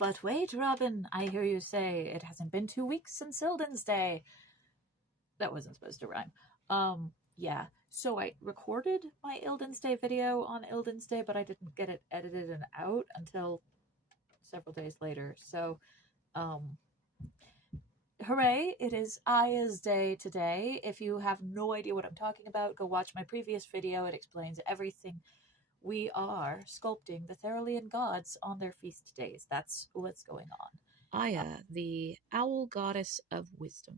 But wait, Robin, I hear you say it hasn't been 2 weeks since Ilden's Day. That wasn't supposed to rhyme. Yeah. So I recorded my Ilden's Day video on Ilden's Day, but I didn't get it edited and out until several days later. So, hooray, it is Aya's Day today. If you have no idea what I'm talking about, go watch my previous video. It explains everything. We are sculpting the Therian gods on their feast days. That's what's going on. Aya, the owl goddess of wisdom.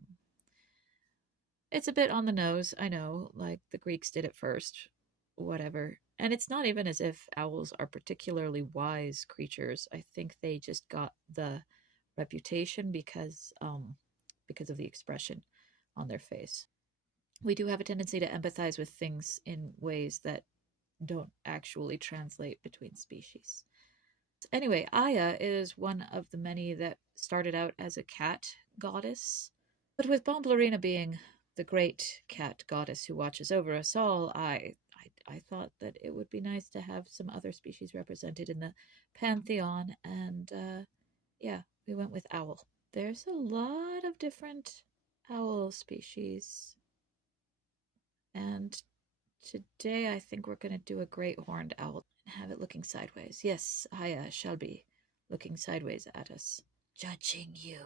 It's a bit on the nose, I know, like the Greeks did it first, whatever. And it's not even as if owls are particularly wise creatures. I think they just got the reputation because of the expression on their face. We do have a tendency to empathize with things in ways that don't actually translate between species. Anyway, Aya is one of the many that started out as a cat goddess, but with Bomblerina being the great cat goddess who watches over us all, I thought that it would be nice to have some other species represented in the pantheon, and yeah, we went with owl. There's a lot of different owl species, and today I think we're going to do a great horned owl and have it looking sideways. Yes, Aya shall be looking sideways at us, judging you.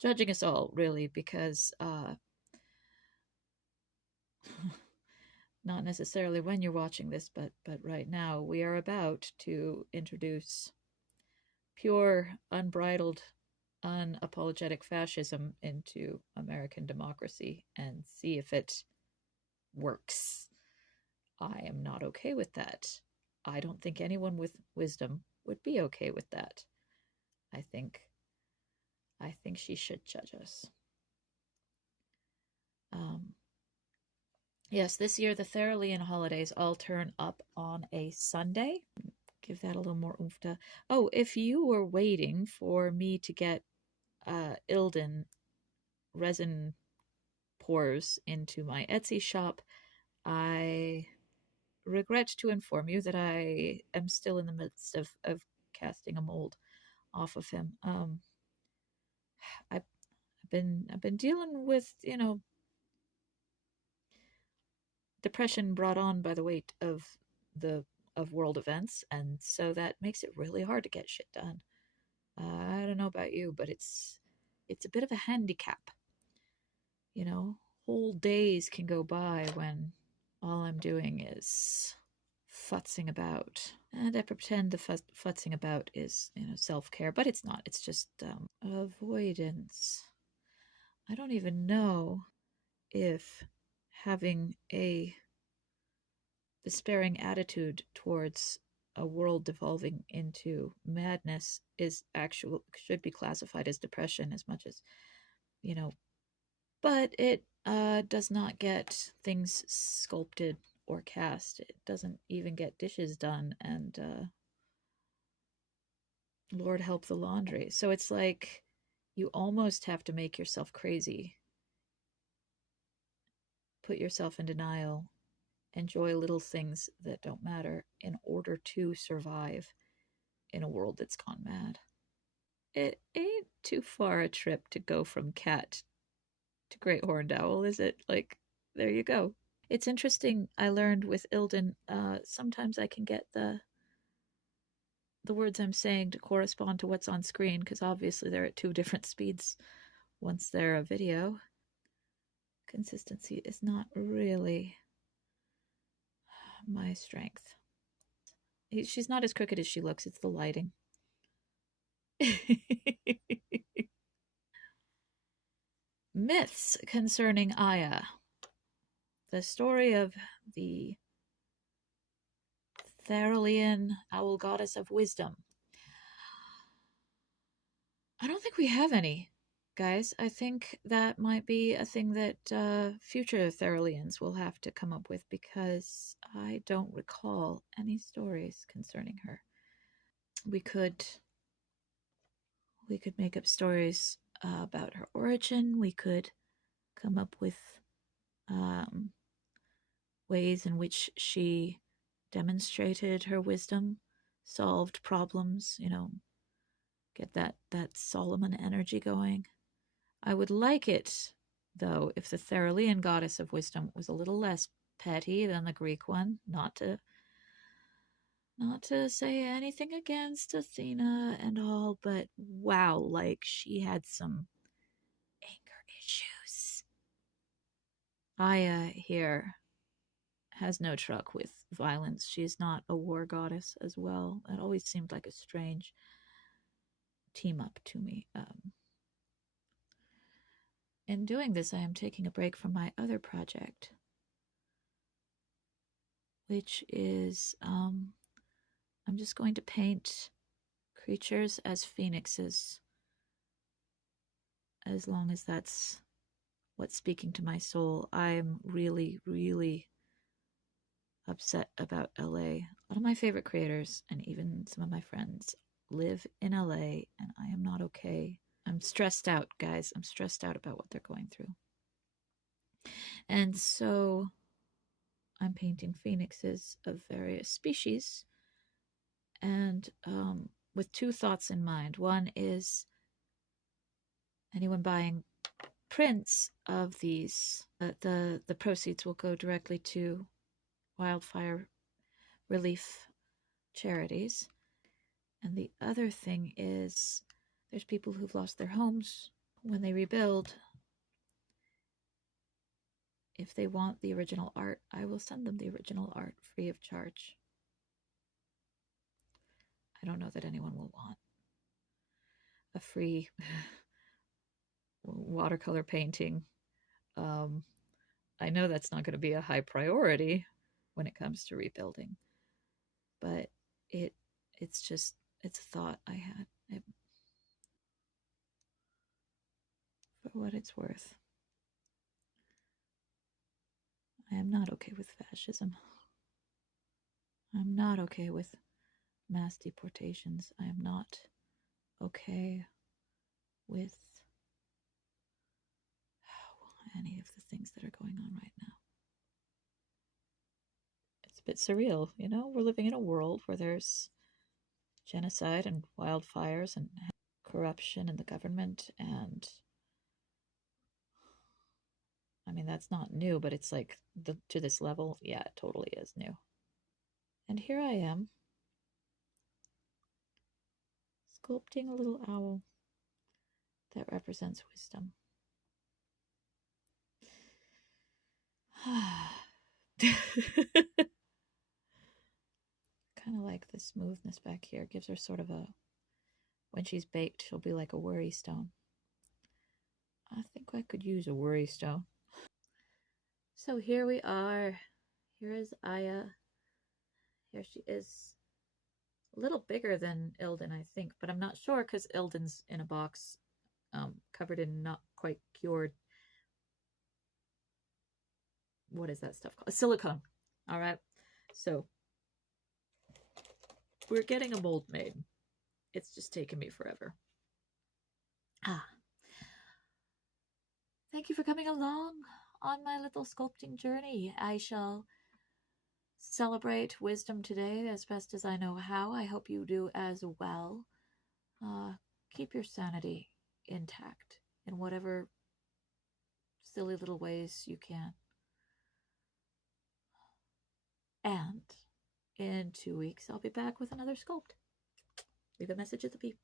Judging us all, really, because not necessarily when you're watching this, but right now we are about to introduce pure, unbridled, unapologetic fascism into American democracy and see if it works. I am not okay with that. I don't think anyone with wisdom would be okay with that. I think she should judge us. Yes, this year the Therian holidays all turn up on a Sunday. Give that a little more oomph to... Oh, if you were waiting for me to get Ilden resin pours into my Etsy shop, I regret to inform you that I am still in the midst of casting a mold off of him. I've been dealing with, depression brought on by the weight of world events, and so that makes it really hard to get shit done. I don't know about you, but it's a bit of a handicap. Whole days can go by when all I'm doing is futzing about. And I pretend the futzing about is, self-care, but it's not. It's just avoidance. I don't even know if having a despairing attitude towards a world devolving into madness should be classified as depression as much as, but it does not get things sculpted or cast. It doesn't even get dishes done, and Lord help the laundry. So it's like you almost have to make yourself crazy, put yourself in denial, enjoy little things that don't matter in order to survive in a world that's gone mad. It ain't too far a trip to go from cat to great horned owl, is it? Like, there you go. It's interesting, I learned with Ilden, sometimes I can get the words I'm saying to correspond to what's on screen, because obviously they're at 2 different speeds once they're a video. Consistency is not really my strength. She's not as crooked as she looks, it's the lighting. Myths concerning Aya. The story of the Therian owl goddess of wisdom. I don't think we have any, guys. I think that might be a thing that future Therians will have to come up with, because I don't recall any stories concerning her. We could make up stories about her origin. We could come up with ways in which she demonstrated her wisdom, solved problems, you know, get that Solomon energy going. I would like it, though, if the Theralian goddess of wisdom was a little less petty than the Greek one. Not to say anything against Athena and all, but wow, like she had some anger issues. Aya here has no truck with violence. She's not a war goddess as well. That always seemed like a strange team up to me. In doing this, I am taking a break from my other project, which is I'm just going to paint creatures as phoenixes, as long as that's what's speaking to my soul. I'm really, really upset about LA. A lot of my favorite creators and even some of my friends live in LA, and I am not okay. I'm stressed out, guys. I'm stressed out about what they're going through. And so I'm painting phoenixes of various species, and with two thoughts in mind. One is anyone buying prints of these, the proceeds will go directly to wildfire relief charities. And the other thing is there's people who've lost their homes. When they rebuild, if they want the original art, I will send them the original art free of charge. I don't know that anyone will want a free watercolor painting. I know that's not going to be a high priority when it comes to rebuilding, but it's a thought I had. For what it's worth, I am not okay with fascism. I'm not okay with mass deportations. I am not okay with any of the things that are going on right now. It's a bit surreal, you know? We're living in a world where there's genocide and wildfires and corruption in the government, and I mean, that's not new, but it's like to this level, yeah, it totally is new. And here I am, sculpting a little owl that represents wisdom. Kind of like the smoothness back here gives her sort of a, when she's baked, she'll be like a worry stone. I think I could use a worry stone. So here we are. Here is Aya. Here she is. A little bigger than Ilden, I think, but I'm not sure because Ilden's in a box, covered in not quite cured. What is that stuff called? Silicone. All right. So we're getting a mold made. It's just taken me forever. Thank you for coming along on my little sculpting journey. I shall celebrate wisdom today as best as I know how. I hope you do as well. Keep your sanity intact in whatever silly little ways you can. And in 2 weeks, I'll be back with another sculpt. Leave a message at the beep.